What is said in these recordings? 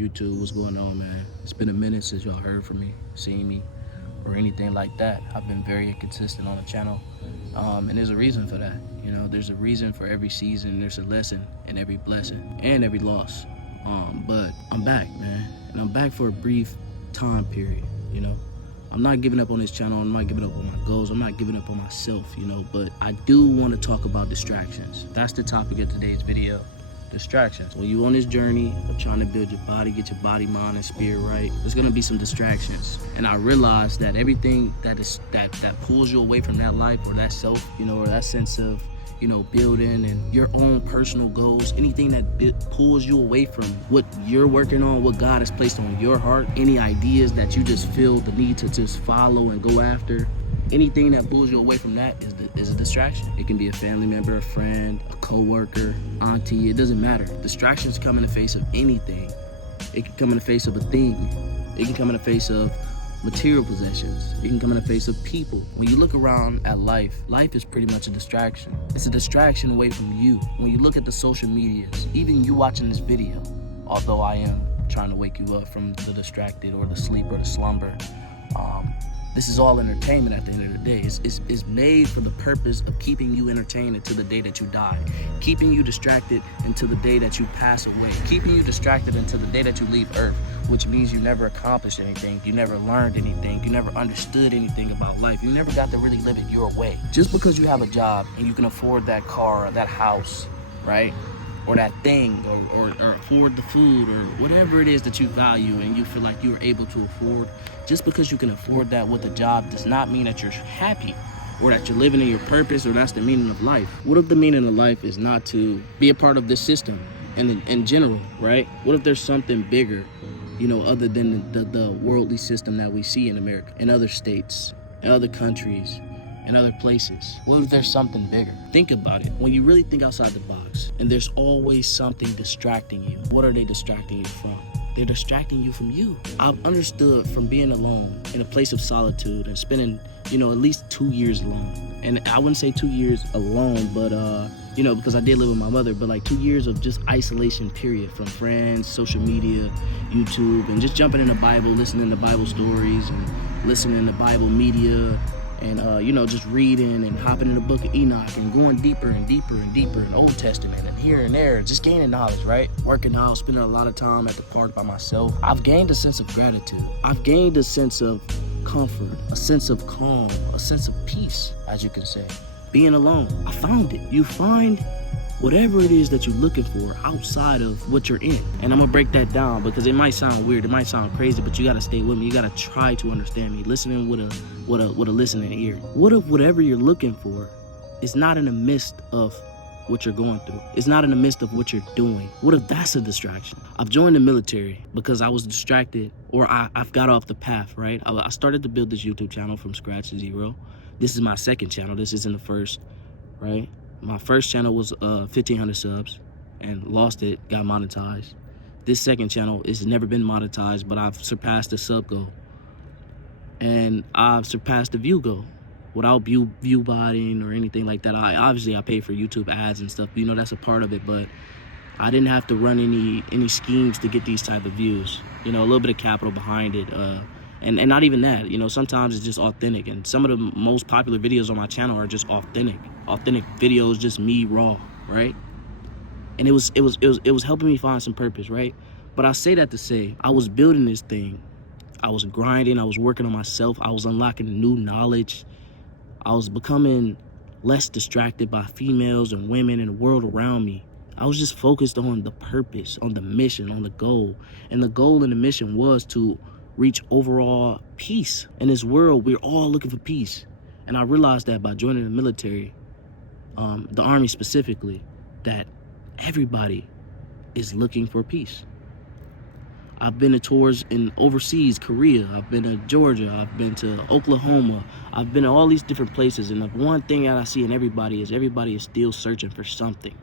YouTube, what's going on, man? It's been a minute since y'all heard from me, seen me, or anything like that. I've been very inconsistent on the channel, and there's a reason for that. You know, there's a reason for every season. There's a lesson in every blessing and every loss. But I'm back, man, and I'm back for a brief time period. You know, I'm not giving up on this channel. I'm not giving up on my goals. I'm not giving up on myself. You know, but I do want to talk about distractions. That's the topic of today's video. Distractions. When you're on this journey of trying to build your body, get your body, mind, and spirit right, there's gonna be some distractions. And I realized that everything that pulls you away from that life or that self, you know, or that sense of, you know, building and your own personal goals, anything that pulls you away from what you're working on, what God has placed on your heart, any ideas that you just feel the need to just follow and go after, anything that pulls you away from that is a distraction. It can be a family member, a friend, a co-worker, auntie, it doesn't matter. Distractions come in the face of anything. It can come in the face of a thing. It can come in the face of material possessions. It can come in the face of people. When you look around at life, life is pretty much a distraction. It's a distraction away from you. When you look at the social medias, even you watching this video, although I am trying to wake you up from the distracted or the sleep or the slumber, this is all entertainment at the end of the day. It's made for the purpose of keeping you entertained until the day that you die, keeping you distracted until the day that you pass away, keeping you distracted until the day that you leave Earth, which means you never accomplished anything, you never learned anything, you never understood anything about life, you never got to really live it your way. Just because you have a job and you can afford that car or that house, right? Or that thing, or afford the food, or whatever it is that you value and you feel like you're able to afford, just because you can afford that with a job does not mean that you're happy or that you're living in your purpose or that's the meaning of life. What if the meaning of life is not to be a part of this system and in general, right? What if there's something bigger, you know, other than the worldly system that we see in America, in other states, in other countries, in other places? What if there's something bigger? Think about it. When you really think outside the box, and there's always something distracting you, what are they distracting you from? They're distracting you from you. I've understood from being alone in a place of solitude and spending, you know, at least 2 years alone. And I wouldn't say 2 years alone, but, you know, because I did live with my mother, but like 2 years of just isolation, period, from friends, social media, YouTube, and just jumping in the Bible, listening to Bible stories and listening to Bible media, and, you know, just reading and hopping in the book of Enoch and going deeper and deeper and deeper in the Old Testament and here and there, just gaining knowledge, right? Working out, spending a lot of time at the park by myself. I've gained a sense of gratitude. I've gained a sense of comfort, a sense of calm, a sense of peace, as you can say. Being alone, I found it. You find whatever it is that you're looking for outside of what you're in. And I'm gonna break that down because it might sound weird, it might sound crazy, but you gotta stay with me. You gotta try to understand me. Listening with a listening ear. What if whatever you're looking for is not in the midst of what you're going through? It's not in the midst of what you're doing. What if that's a distraction? I've joined the military because I was distracted, or I've got off the path, right? I started to build this YouTube channel from scratch to zero. This is my second channel. This isn't the first, right? My first channel was 1,500 subs and lost it, got monetized. This second channel has never been monetized, but I've surpassed the sub goal. And I've surpassed the view goal without view botting or anything like that. Obviously I pay for YouTube ads and stuff, you know, that's a part of it, but I didn't have to run any schemes to get these type of views. You know, a little bit of capital behind it. And not even that, you know, sometimes it's just authentic. And some of the most popular videos on my channel are just authentic videos, just me raw, right? And it was helping me find some purpose, right? But I say that to say, I was building this thing. I was grinding, I was working on myself. I was unlocking new knowledge. I was becoming less distracted by females and women and the world around me. I was just focused on the purpose, on the mission, on the goal. And the goal and the mission was to reach overall peace. In this world, we're all looking for peace. And I realized that by joining the military, the Army specifically, that everybody is looking for peace. I've been to tours in overseas, Korea, I've been to Georgia, I've been to Oklahoma, I've been to all these different places, and the one thing that I see in everybody is still searching for something.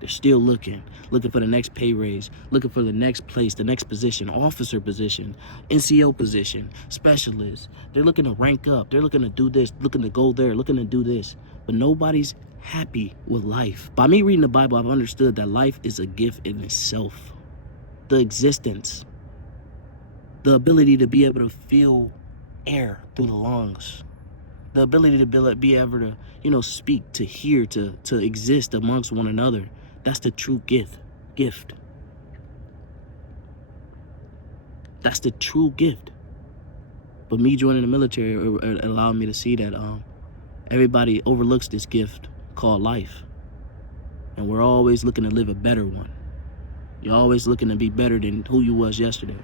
They're still looking for the next pay raise, looking for the next place, the next position, officer position, NCO position, specialist. They're looking to rank up, they're looking to do this, looking to go there, looking to do this, but nobody's happy with life. By me reading the Bible, I've understood that life is a gift in itself. The existence The ability to be able to feel air through the lungs. The ability to be able to, speak, to hear, to exist amongst one another. That's the true gift. That's the true gift. But me joining the military allowed me to see that everybody overlooks this gift called life. And we're always looking to live a better one. You're always looking to be better than who you was yesterday.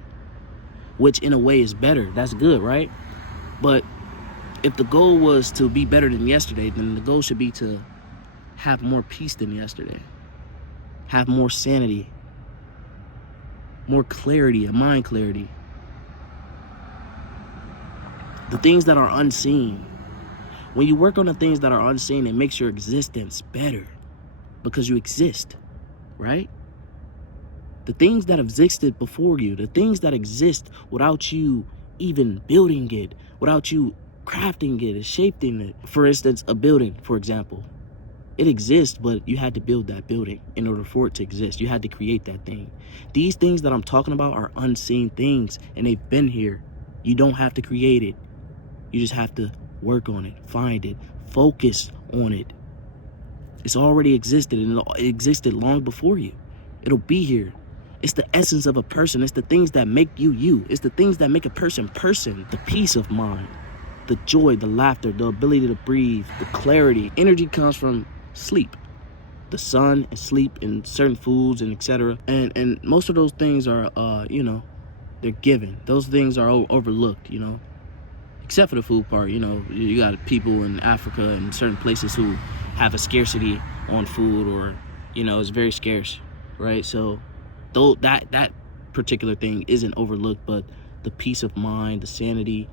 Which in a way is better. That's good, right? But if the goal was to be better than yesterday, then the goal should be to have more peace than yesterday. Have more sanity. More clarity, a mind clarity. The things that are unseen. When you work on the things that are unseen, it makes your existence better. Because you exist, right? The things that existed before you, the things that exist without you even building it, without you crafting it and shaping it. For instance, a building, for example. It exists, but you had to build that building in order for it to exist. You had to create that thing. These things that I'm talking about are unseen things, and they've been here. You don't have to create it. You just have to work on it, find it, focus on it. It's already existed, and it existed long before you. It'll be here. It's the essence of a person. It's the things that make you you. It's the things that make a person person. The peace of mind, the joy, the laughter, the ability to breathe, the clarity. Energy comes from sleep, the sun and sleep and certain foods and etc. And most of those things are, they're given. Those things are overlooked, except for the food part. You got people in Africa and certain places who have a scarcity on food, or it's very scarce, right? So though that particular thing isn't overlooked, but the peace of mind, the sanity,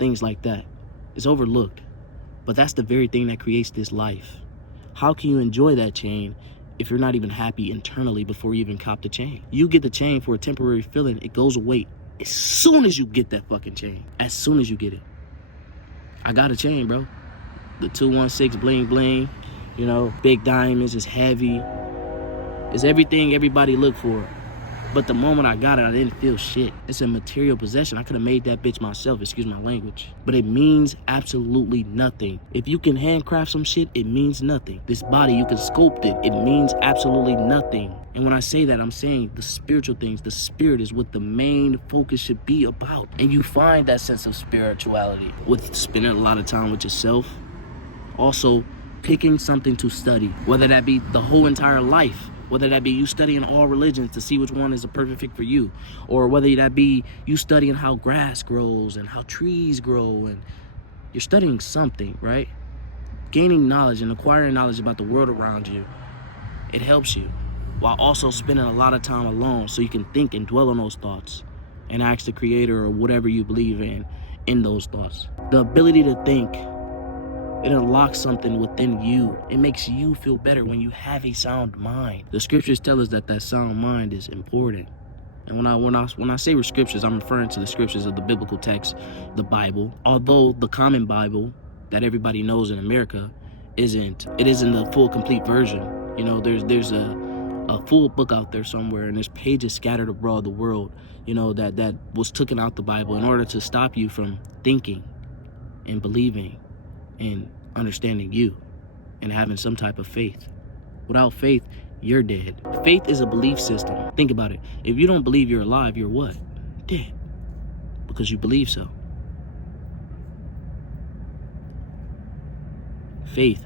things like that is overlooked. But that's the very thing that creates this life. How can you enjoy that chain if you're not even happy internally before you even cop the chain? You get the chain for a temporary feeling. It goes away as soon as you get that fucking chain. As soon as you get it. I got a chain, bro. The 216 bling bling. Big diamonds. It's heavy. It's everything everybody look for. But the moment I got it, I didn't feel shit. It's a material possession. I could have made that bitch myself, excuse my language. But it means absolutely nothing. If you can handcraft some shit, it means nothing. This body, you can sculpt it. It means absolutely nothing. And when I say that, I'm saying the spiritual things, the spirit is what the main focus should be about. And you find that sense of spirituality with spending a lot of time with yourself. Also, picking something to study, whether that be the whole entire life. Whether that be you studying all religions to see which one is a perfect fit for you, or whether that be you studying how grass grows and how trees grow, and you're studying something, right? Gaining knowledge and acquiring knowledge about the world around you, it helps you, while also spending a lot of time alone so you can think and dwell on those thoughts and ask the creator or whatever you believe in those thoughts. The ability to think, it unlocks something within you. It makes you feel better when you have a sound mind. The scriptures tell us that sound mind is important. And when I say scriptures, I'm referring to the scriptures of the biblical text, the Bible. Although the common Bible that everybody knows in America isn't the full complete version. There's a full book out there somewhere, and there's pages scattered abroad the world, that was taken out the Bible in order to stop you from thinking and believing and understanding you and having some type of faith. Without faith, you're dead. Faith is a belief system. Think about it. If you don't believe you're alive, you're what? Dead. Because you believe so. Faith.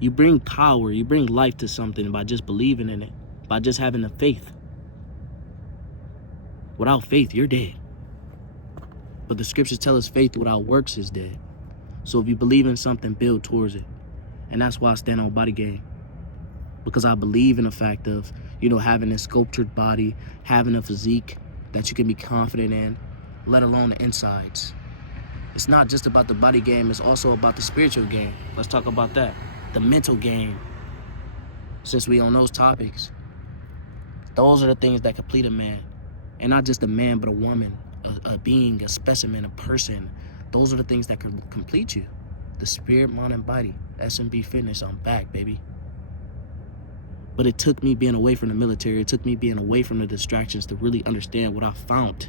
You bring power, you bring life to something by just believing in it, by just having the faith. Without faith, you're dead. But the scriptures tell us faith without works is dead. So if you believe in something, build towards it. And that's why I stand on body game. Because I believe in the fact of, having a sculptured body, having a physique that you can be confident in, let alone the insides. It's not just about the body game, it's also about the spiritual game. Let's talk about that. The mental game. Since we on those topics, those are the things that complete a man. And not just a man, but a woman. A being, a specimen, a person. Those are the things that can complete you. The spirit, mind, and body. S.M.B. Fitness, I'm back, baby. But it took me being away from the military, it took me being away from the distractions to really understand what I found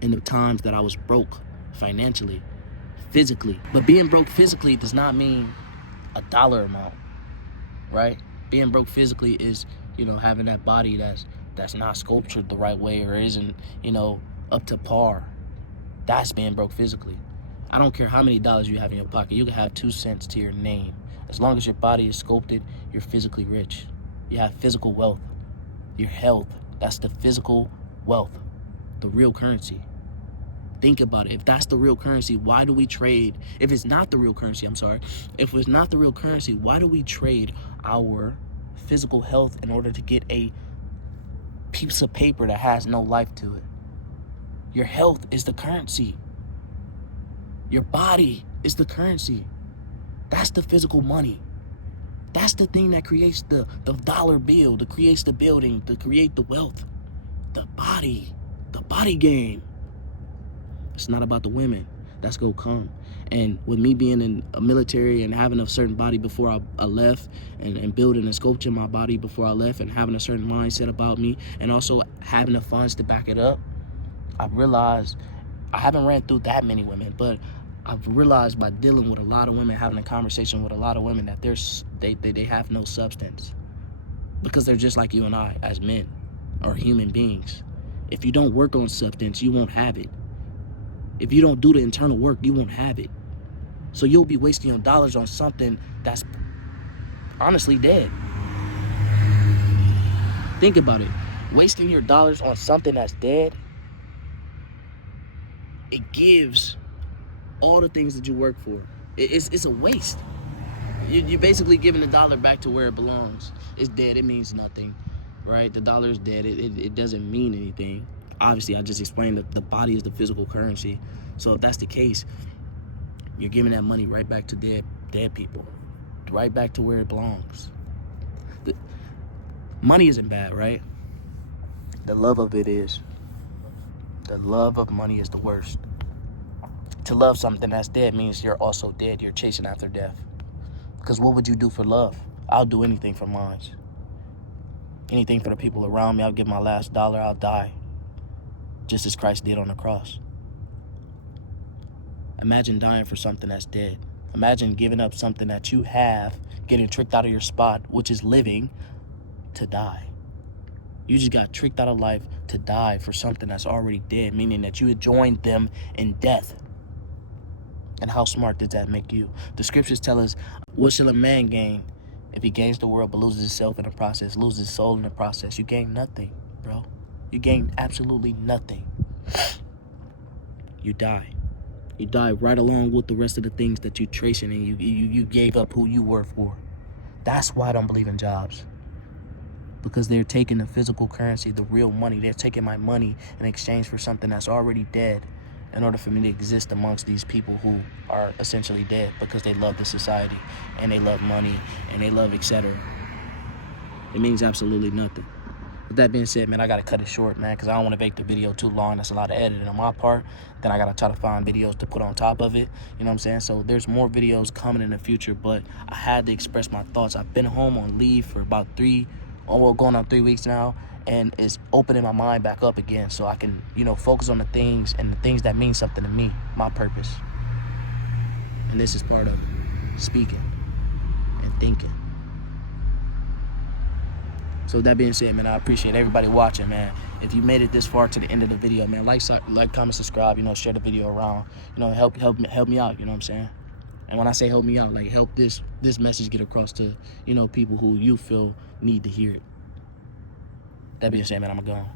in the times that I was broke financially, physically. But being broke physically does not mean a dollar amount, right? Being broke physically is, having that body that's not sculptured the right way or isn't, up to par. That's being broke physically. I don't care how many dollars you have in your pocket. You can have 2 cents to your name. As long as your body is sculpted, you're physically rich. You have physical wealth. Your health, that's the physical wealth, the real currency. Think about it. If that's the real currency, why do we trade? If it's not the real currency, if it's not the real currency, why do we trade our physical health in order to get a piece of paper that has no life to it? Your health is the currency. Your body is the currency. That's the physical money. That's the thing that creates the dollar bill, that creates the building, to create the wealth. The body game. It's not about the women. That's gonna come. And with me being in a military and having a certain body before I left, and building and sculpting my body before I left, and having a certain mindset about me, and also having the funds to back it up, I've realized I haven't ran through that many women, but I've realized by dealing with a lot of women, having a conversation with a lot of women, that they have no substance, because they're just like you and I as men or human beings. If you don't work on substance, you won't have it. If you don't do the internal work, you won't have it. So you'll be wasting your dollars on something that's honestly dead. Think about it. Wasting your dollars on something that's dead, it gives all the things that you work for. It's a waste. You're basically giving the dollar back to where it belongs. It's dead. It means nothing, right? The dollar is dead. It doesn't mean anything. Obviously, I just explained that the body is the physical currency. So if that's the case, you're giving that money right back to dead people, right back to where it belongs. Money isn't bad, right? The love of it is. The love of money is the worst. To love something that's dead means you're also dead. You're chasing after death. Because what would you do for love? I'll do anything for mine. Anything for the people around me. I'll give my last dollar. I'll die. Just as Christ did on the cross. Imagine dying for something that's dead. Imagine giving up something that you have, getting tricked out of your spot, which is living, to die. You just got tricked out of life to die for something that's already dead, meaning that you had joined them in death. And how smart does that make you? The scriptures tell us, what shall a man gain if he gains the world but loses himself in the process, loses his soul in the process? You gain nothing, bro. You gain absolutely nothing. You die. You die right along with the rest of the things that you tracing, and you gave up who you were for. That's why I don't believe in jobs. Because they're taking the physical currency, the real money. They're taking my money in exchange for something that's already dead, in order for me to exist amongst these people who are essentially dead because they love the society and they love money and they love etc. It means absolutely nothing. With that being said, man, I gotta cut it short, man, because I don't want to make the video too long. That's a lot of editing on my part. Then I gotta try to find videos to put on top of it. You know what I'm saying? So there's more videos coming in the future, but I had to express my thoughts. I've been home on leave for about going on 3 weeks now, and it's opening my mind back up again, so I can, focus on the things that mean something to me, my purpose. And this is part of speaking and thinking. So with that being said, man, I appreciate everybody watching, man. If you made it this far to the end of the video, man, like, comment, subscribe, share the video around, help me out, you know what I'm saying? And when I say help me out, like, help this message get across to, people who you feel need to hear it. That being said, man, I'm gonna go.